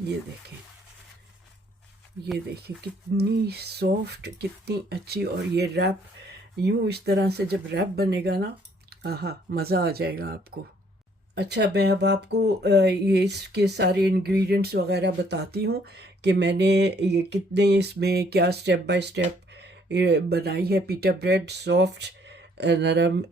ये देखें, ये देखिए कितनी सॉफ्ट, कितनी अच्छी। और ये रैप यूँ इस तरह से जब रैप बनेगा ना, आहा, मज़ा आ जाएगा आपको। अच्छा, मैं अब आपको ये इसके सारे इंग्रेडिएंट्स वगैरह बताती हूँ कि मैंने ये कितने इसमें क्या स्टेप बाय स्टेप बनाई है। पीटा ब्रेड सॉफ्ट नरम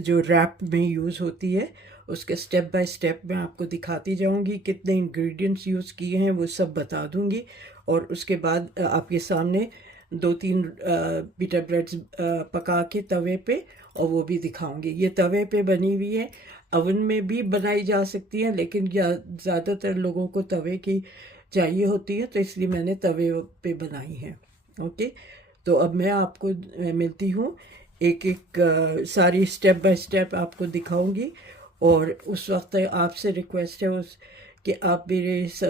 जो रैप में यूज़ होती है, उसके स्टेप बाय स्टेप मैं आपको दिखाती जाऊँगी। कितने इंग्रेडिएंट्स यूज़ किए हैं वो सब बता दूँगी। और उसके बाद आपके सामने 2-3 पीटा ब्रेड्स पका के तवे पे, और वो भी दिखाऊंगी। ये तवे पे बनी हुई है, ओवन में भी बनाई जा सकती है, लेकिन ज़्यादातर लोगों को तवे की चाहिए होती है, तो इसलिए मैंने तवे पे बनाई है। ओके, तो अब मैं आपको मिलती हूँ, एक एक सारी स्टेप बाय स्टेप आपको दिखाऊंगी। और उस वक्त आपसे रिक्वेस्ट है कि आप मेरे इस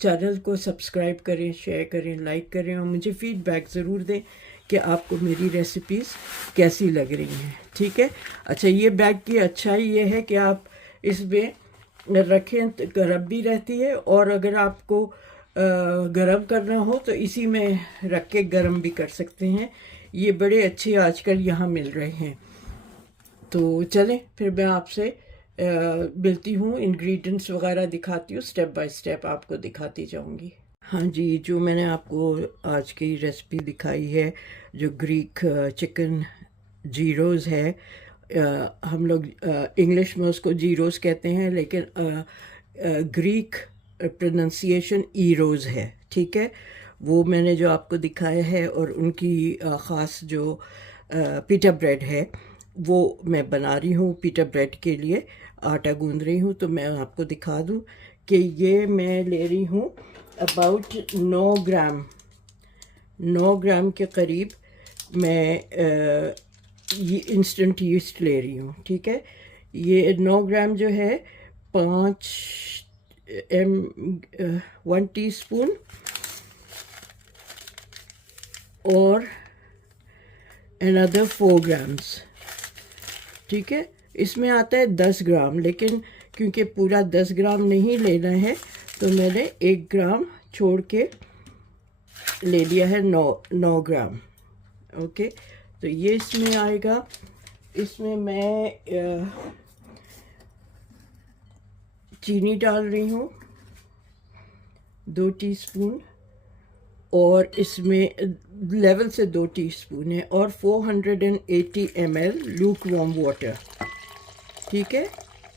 चैनल को सब्सक्राइब करें, शेयर करें, लाइक करें, और मुझे फीडबैक ज़रूर दें कि आपको मेरी रेसिपीज़ कैसी लग रही हैं। ठीक है। अच्छा, ये बैग की अच्छाई ये है कि आप इसमें रखें तो गर्म भी रहती है, और अगर आपको गरम करना हो तो इसी में रख के गरम भी कर सकते हैं। ये बड़े अच्छे आजकल यहाँ मिल रहे हैं। तो चलें फिर मैं आपसे मिलती हूँ, इंग्रेडिएंट्स वगैरह दिखाती हूँ, स्टेप बाय स्टेप आपको दिखाती जाऊँगी। हाँ जी, जो मैंने आपको आज की रेसिपी दिखाई है, जो ग्रीक चिकन जीरोज़ है, हम लोग इंग्लिश में उसको जीरोज़ कहते हैं, लेकिन ग्रीक प्रोनंसिएशन ईरोज़ है। ठीक है, वो मैंने जो आपको दिखाया है, और उनकी ख़ास जो पीटा ब्रेड है वो मैं बना रही हूँ। पीटा ब्रेड के लिए आटा गूंद रही हूँ, तो मैं आपको दिखा दूँ कि ये मैं ले रही हूँ अबाउट 9 ग्राम के करीब मैं ये इंस्टेंट यीस्ट ले रही हूँ। ठीक है, ये 9 ग्राम जो है 1 टीस्पून, और अनदर 4 ग्राम्स। ठीक है, इसमें आता है 10 ग्राम, लेकिन क्योंकि पूरा 10 ग्राम नहीं लेना है तो मैंने 1 ग्राम छोड़ के ले लिया है 9 ग्राम। ओके, तो ये इसमें आएगा। इसमें मैं चीनी डाल रही हूँ 2 टीस्पून, और इसमें लेवल से 2 टीस्पून है, और 480 ml लूक वार्म वाटर। ठीक है,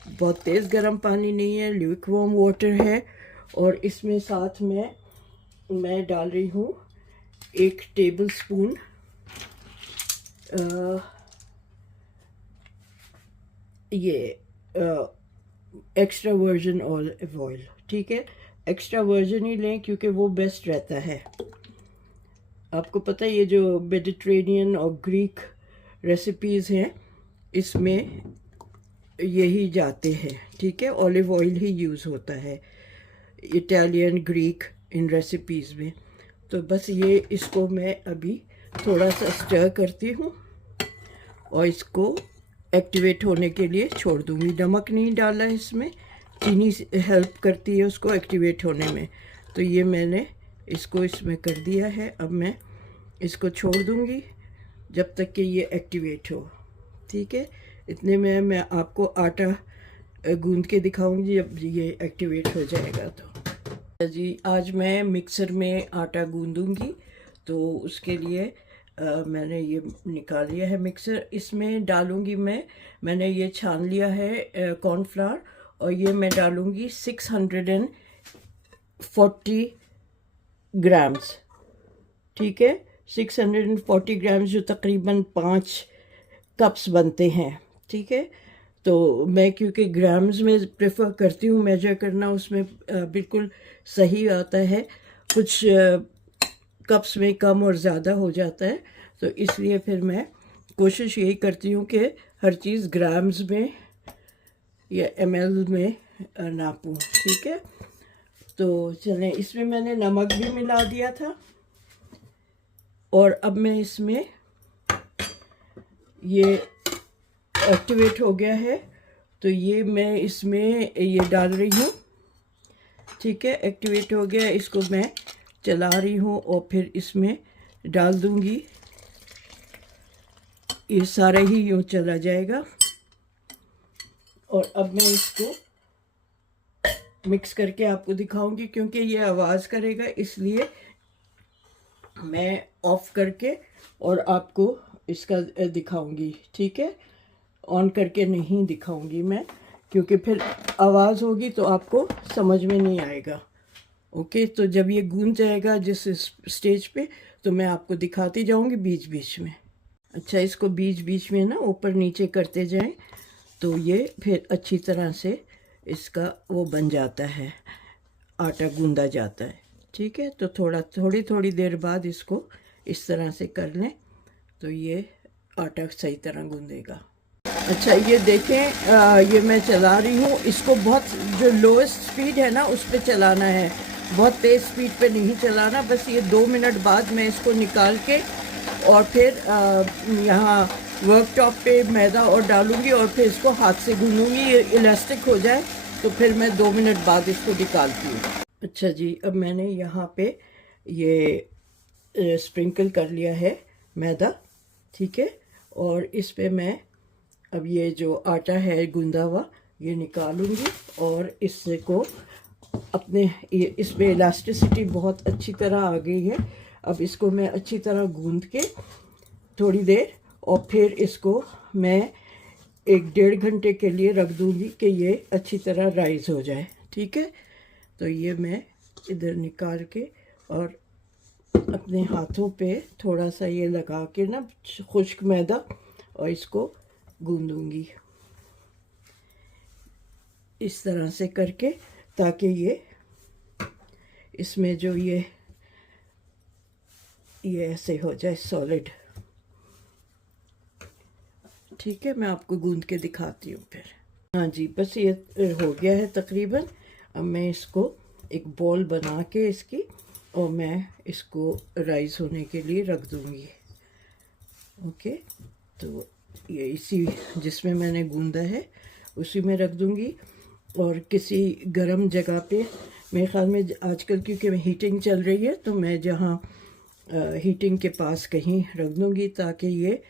बहुत तेज़ गर्म पानी नहीं है, लूक वार्म वाटर है। और इसमें साथ में मैं डाल रही हूँ 1 टेबल स्पून ये एक्स्ट्रा वर्जिन ऑलिव ऑयल। ठीक है, एक्स्ट्रा वर्जिन ही लें क्योंकि वो बेस्ट रहता है। आपको पता है ये जो मेडिटेरेनियन और ग्रीक रेसिपीज़ हैं, इसमें यही जाते हैं। ठीक है, ऑलिव ऑयल ही यूज़ होता है इटालियन ग्रीक इन रेसिपीज़ में। तो बस ये इसको मैं अभी थोड़ा सा स्टर करती हूँ, और इसको एक्टिवेट होने के लिए छोड़ दूँगी। नमक नहीं डाला है इसमें, चीनी हेल्प करती है उसको एक्टिवेट होने में। तो ये मैंने इसको इसमें कर दिया है। अब मैं इसको छोड़ दूँगी जब तक कि ये एक्टिवेट हो। ठीक है, इतने में मैं आपको आटा गूंद के दिखाऊंगी जब ये एक्टिवेट हो जाएगा। तो जी, आज मैं मिक्सर में आटा गूंदूंगी, तो उसके लिए मैंने ये निकाल लिया है मिक्सर। इसमें डालूंगी मैंने ये छान लिया है कॉर्नफ्लावर, और ये मैं डालूंगी 640 ग्राम्स। ठीक है, 640 ग्राम्स, जो तकरीबन 5 कप्स बनते हैं। ठीक है, तो मैं क्योंकि ग्राम्स में प्रेफर करती हूँ मेजर करना, उसमें बिल्कुल सही आता है। कुछ कप्स में कम और ज़्यादा हो जाता है, तो इसलिए फिर मैं कोशिश यही करती हूँ कि हर चीज़ ग्राम्स में या ml में नापूं। ठीक है, तो चलें, इसमें मैंने नमक भी मिला दिया था, और अब मैं इसमें ये एक्टिवेट हो गया है, तो ये मैं इसमें ये डाल रही हूँ ठीक है, एक्टिवेट हो गया। इसको मैं चला रही हूँ और फिर इसमें डाल दूँगी। ये सारा ही यूँ चला जाएगा। और अब मैं इसको मिक्स करके आपको दिखाऊंगी, क्योंकि ये आवाज़ करेगा, इसलिए मैं ऑफ करके और आपको इसका दिखाऊंगी। ठीक है, ऑन करके नहीं दिखाऊंगी मैं, क्योंकि फिर आवाज़ होगी तो आपको समझ में नहीं आएगा। ओके, तो जब ये गूंज जाएगा जिस स्टेज पे, तो मैं आपको दिखाती जाऊंगी बीच बीच में। अच्छा, इसको बीच बीच में ना ऊपर नीचे करते जाएं तो ये फिर अच्छी तरह से इसका वो बन जाता है, आटा गूंदा जाता है। ठीक है, तो थोड़ी थोड़ी देर बाद इसको इस तरह से कर लें तो ये आटा सही तरह गूंदेगा। अच्छा, ये देखें, ये मैं चला रही हूँ इसको। बहुत जो लोएस्ट स्पीड है ना उस पर चलाना है, बहुत तेज़ स्पीड पे नहीं चलाना। बस ये 2 मिनट बाद मैं इसको निकाल के और फिर यहाँ वर्कटॉप पे मैदा और डालूँगी और फिर इसको हाथ से गूंदूँगी। ये इलास्टिक हो जाए तो फिर मैं 2 मिनट बाद इसको निकालती हूँ। अच्छा जी, अब मैंने यहाँ पे ये स्प्रिंकल कर लिया है मैदा। ठीक है, और इस पे मैं अब ये जो आटा है गूंदा हुआ ये निकालूंगी और इसको अपने इसमें इलास्टिसिटी बहुत अच्छी तरह आ गई है। अब इसको मैं अच्छी तरह गूंद के थोड़ी देर और फिर इसको मैं 1-1.5 घंटे के लिए रख दूंगी कि ये अच्छी तरह राइज हो जाए। ठीक है, तो ये मैं इधर निकाल के और अपने हाथों पे थोड़ा सा ये लगा के ना खुश्क मैदा और इसको गूंदूंगी इस तरह से करके, ताकि ये इसमें जो ये ऐसे हो जाए सॉलिड। ठीक है, मैं आपको गूंद के दिखाती हूँ फिर। हाँ जी, बस ये हो गया है तकरीबन। अब मैं इसको एक बॉल बना के इसकी और मैं इसको राइस होने के लिए रख दूँगी। ओके, तो ये इसी जिसमें मैंने गूंदा है उसी में रख दूँगी और किसी गर्म जगह पे, मेरे ख्याल में आजकल क्योंकि हीटिंग चल रही है तो मैं जहाँ हीटिंग के पास कहीं रख दूँगी ताकि ये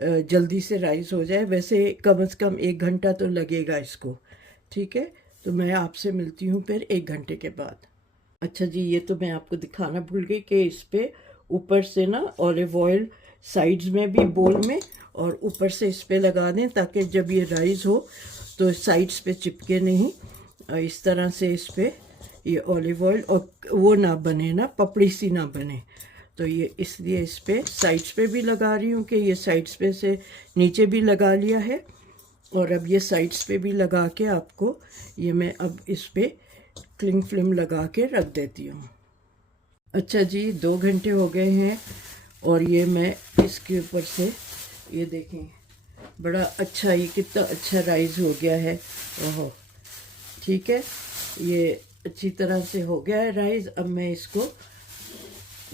जल्दी से राइस हो जाए। वैसे कम से कम 1 घंटा तो लगेगा इसको। ठीक है, तो मैं आपसे मिलती हूँ फिर 1 घंटे के बाद। अच्छा जी, ये तो मैं आपको दिखाना भूल गई कि इस पर ऊपर से ना ऑलिव ऑयल साइड्स में भी बोल में और ऊपर से इस पर लगा दें ताकि जब ये राइस हो तो साइड्स पे चिपके नहीं। इस तरह से इस पर ये ऑलिव ऑयल और वो ना बने ना, पपड़ी सी ना बने, तो ये इसलिए इस पर साइड्स पे भी लगा रही हूँ कि ये साइड्स पे से नीचे भी लगा लिया है और अब ये साइड्स पे भी लगा के आपको ये मैं अब इस पर क्लिंग फिल्म लगा के रख देती हूँ। अच्छा जी, 2 घंटे हो गए हैं और ये मैं इसके ऊपर से ये देखें, बड़ा अच्छा, ये कितना अच्छा राइस हो गया है। ओहो, ठीक है, ये अच्छी तरह से हो गया है राइस। अब मैं इसको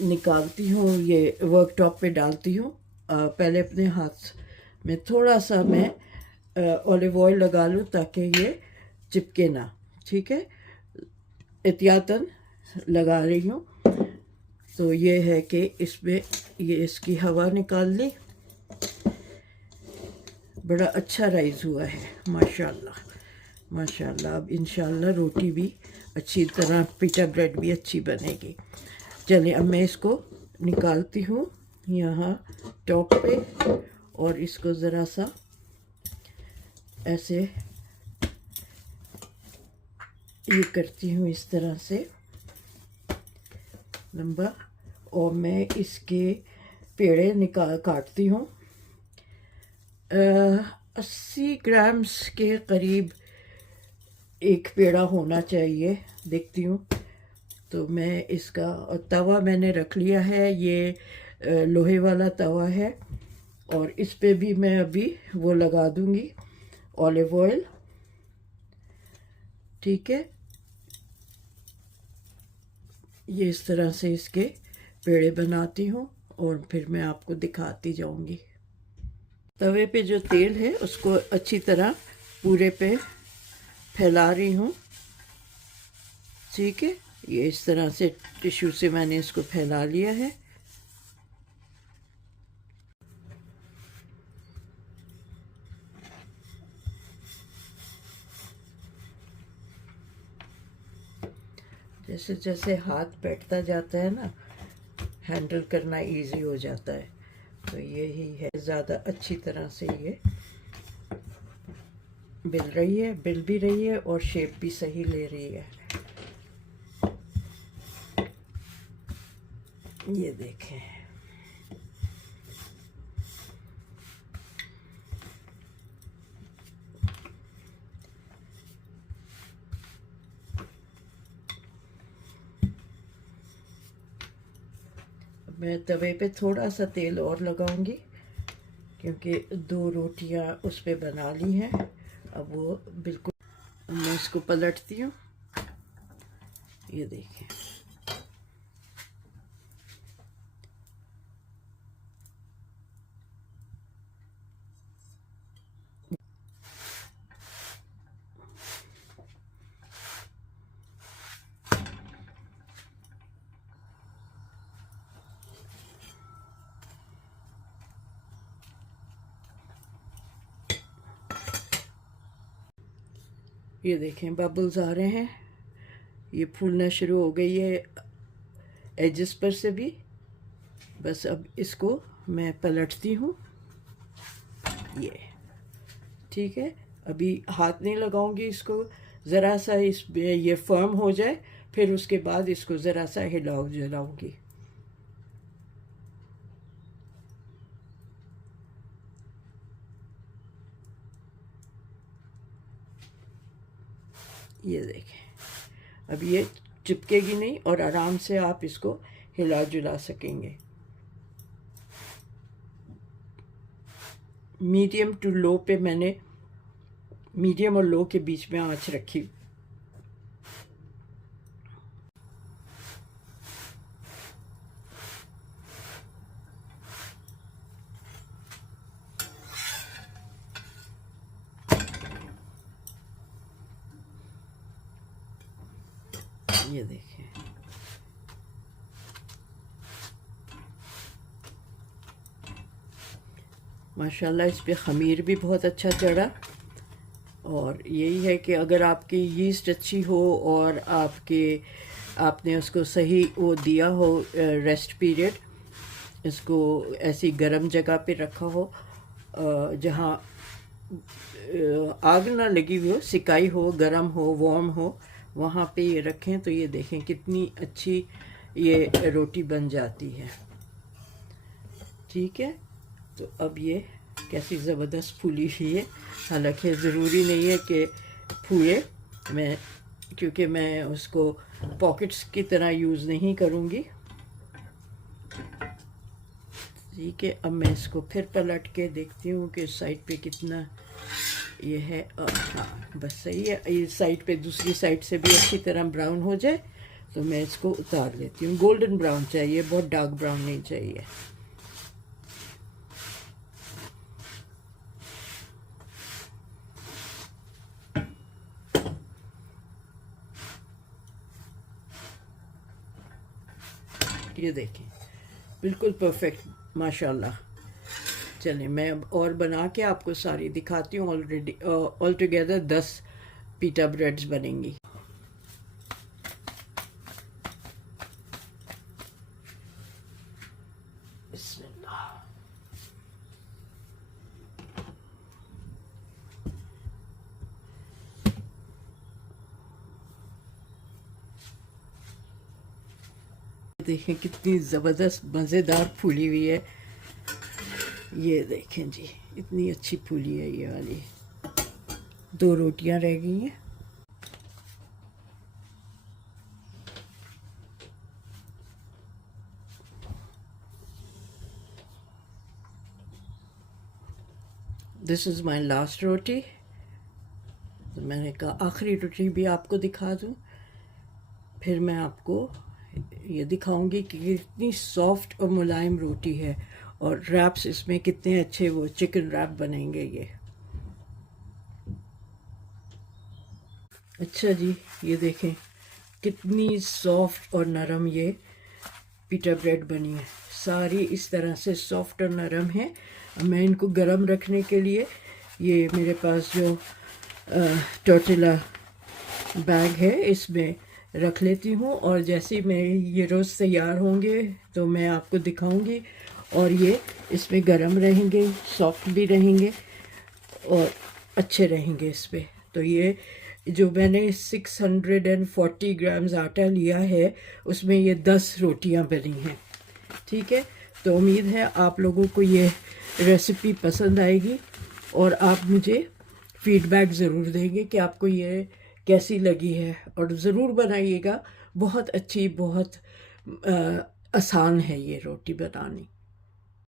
निकालती हूँ, ये वर्कटॉप पे डालती हूँ। पहले अपने हाथ में थोड़ा सा मैं ऑलिव ऑयल लगा लूँ ताकि ये चिपके ना। ठीक है, एहतियातन लगा रही हूँ। तो ये है कि इसमें ये इसकी हवा निकाल ली। बड़ा अच्छा राइस हुआ है माशाल्लाह माशाल्लाह। अब इंशाल्लाह रोटी भी अच्छी तरह, पिटा ब्रेड भी अच्छी बनेगी। चलिए, अब मैं इसको निकालती हूँ यहाँ टॉप पे और इसको ज़रा सा ऐसे ये करती हूँ इस तरह से लंबा, और मैं इसके पेड़े काटती हूँ। 80 ग्राम्स के करीब एक पेड़ा होना चाहिए, देखती हूँ। तो मैं इसका तवा मैंने रख लिया है, ये लोहे वाला तवा है और इस पे भी मैं अभी वो लगा दूँगी ऑलिव ऑयल। ठीक है, ये इस तरह से इसके पेड़े बनाती हूँ और फिर मैं आपको दिखाती जाऊँगी। तवे पे जो तेल है उसको अच्छी तरह पूरे पे फैला रही हूँ ठीक है, ये इस तरह से टिश्यू से मैंने इसको फैला लिया है। जैसे जैसे हाथ बैठता जाता है ना, हैंडल करना इजी हो जाता है। तो यही है, ज़्यादा अच्छी तरह से ये बिल भी रही है और शेप भी सही ले रही है। ये देखें, मैं तवे पे थोड़ा सा तेल और लगाऊंगी क्योंकि 2 रोटियां उस पे बना ली हैं। अब वो बिल्कुल, मैं इसको पलटती हूँ। ये देखें, ये देखें बबल्स आ रहे हैं, ये फूलना शुरू हो गई है एजेस पर से भी। बस अब इसको मैं पलटती हूँ। ये ठीक है, अभी हाथ नहीं लगाऊंगी इसको, ज़रा सा इस ये फर्म हो जाए, फिर उसके बाद इसको ज़रा सा जलाऊंगी। ये देखें, अब ये चिपकेगी नहीं और आराम से आप इसको हिला जुला सकेंगे। मीडियम टू लो पे मैंने, मीडियम और लो के बीच में आंच रखी। ये देखें, माशाल्लाह इस पे ख़मीर भी बहुत अच्छा चढ़ा। और यही है कि अगर आपकी यीस्ट अच्छी हो और आपने उसको सही वो दिया हो रेस्ट पीरियड, इसको ऐसी गर्म जगह पे रखा हो जहाँ आग ना लगी हुई हो, सिकाई हो, गर्म हो, वार्म हो, वहाँ पे ये रखें तो ये देखें कितनी अच्छी ये रोटी बन जाती है। ठीक है, तो अब ये कैसी ज़बरदस्त फूली हुई है। हालांकि ज़रूरी नहीं है कि फूले, क्योंकि मैं उसको पॉकेट्स की तरह यूज़ नहीं करूँगी। ठीक है, अब मैं इसको फिर पलट के देखती हूँ कि साइड पे कितना ये है। हाँ बस सही है, इस साइड पे दूसरी साइड से भी अच्छी तरह ब्राउन हो जाए तो मैं इसको उतार लेती हूँ। गोल्डन ब्राउन चाहिए, बहुत डार्क ब्राउन नहीं चाहिए। ये देखें बिल्कुल परफेक्ट माशाल्लाह। चलें मैं अब और बना के आपको सारी दिखाती हूँ। ऑलरेडी ऑल टुगेदर 10 पीटा ब्रेड्स बनेंगी। बिस्मिल्लाह। देखें कितनी ज़बरदस्त मज़ेदार फूली हुई है। ये देखें जी, इतनी अच्छी फूली है ये वाली। 2 रोटियां रह गई हैं। दिस इज़ माई लास्ट रोटी। तो मैंने कहा आखिरी रोटी भी आपको दिखा दूँ, फिर मैं आपको ये दिखाऊंगी कि कितनी सॉफ्ट और मुलायम रोटी है और रैप्स इसमें कितने अच्छे वो चिकन रैप बनेंगे ये। अच्छा जी, ये देखें कितनी सॉफ्ट और नरम ये पिटा ब्रेड बनी है, सारी इस तरह से सॉफ्ट और नरम है। मैं इनको गरम रखने के लिए ये मेरे पास जो टोर्टिला बैग है इसमें रख लेती हूँ, और जैसे मैं ये रोज़ तैयार होंगे तो मैं आपको दिखाऊंगी। और ये इसमें गरम रहेंगे, सॉफ्ट भी रहेंगे और अच्छे रहेंगे इस पर। तो ये जो मैंने 640 ग्राम्स आटा लिया है उसमें ये 10 रोटियां बनी हैं। ठीक है, तो उम्मीद है आप लोगों को ये रेसिपी पसंद आएगी और आप मुझे फीडबैक ज़रूर देंगे कि आपको ये कैसी लगी है, और ज़रूर बनाइएगा। बहुत अच्छी, बहुत आसान है ये रोटी बनानी।